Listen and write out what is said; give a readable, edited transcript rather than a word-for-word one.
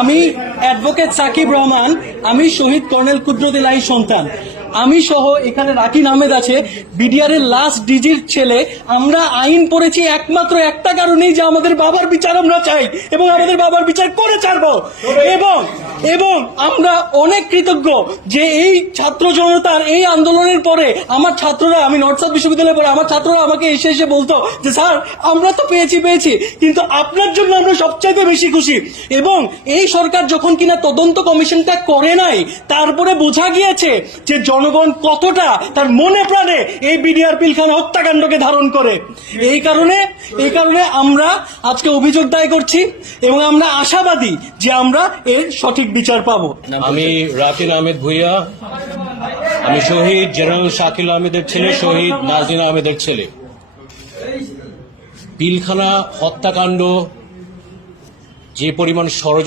আমি অ্যাডভোকেট সাকিব রহমান, আমি শহীদ কর্নেল কুদরত ইলাহী সন্তান। আমি সহ এখানে রাকিন আহমেদ আছে, বিডিআর এর লাস্ট ডিজির ছেলে। আমরা আইন পড়েছি একমাত্র একটা কারণেই, যে আমাদের বাবার বিচার আমরা চাই এবং আমাদের বাবার বিচার করে ছাড়বো। এবং আমরা অনেক কৃতজ্ঞ যে এই ছাত্র জনতার এই আন্দোলনের পরে আমার ছাত্ররা, আমি নর্থ সাউথ বিশ্ববিদ্যালয়ে পড়ে, আমার ছাত্ররা আমাকে এসে বলতো যে স্যার আমরা তো পেয়েছি কিন্তু আপনার জন্য আমরা সবচাইতে বেশি খুশি। এবং এই সরকার যখন কিনা তদন্ত কমিশনটা করে নাই, তারপরে বোঝা গিয়েছে যে জনগণ কতটা তার মনে প্রাণে এই বিডিআর পিলখানা হত্যাকাণ্ডকে ধারণ করে। এই কারণে আমরা আজকে অভিযোগ দায় করছি এবং আমরা আশাবাদী যে আমরা এর সঠিক বিচার পাবো। আমি রাকিন আহমেদ ভুইয়া, আমি শহীদ জেনারেল শাকিল আহমেদের ছেলে, শহীদ নাজনীন আহমেদের ছেলে। পিলখানা হত্যাকাণ্ড যে পরিমাণ ষড়যন্ত্র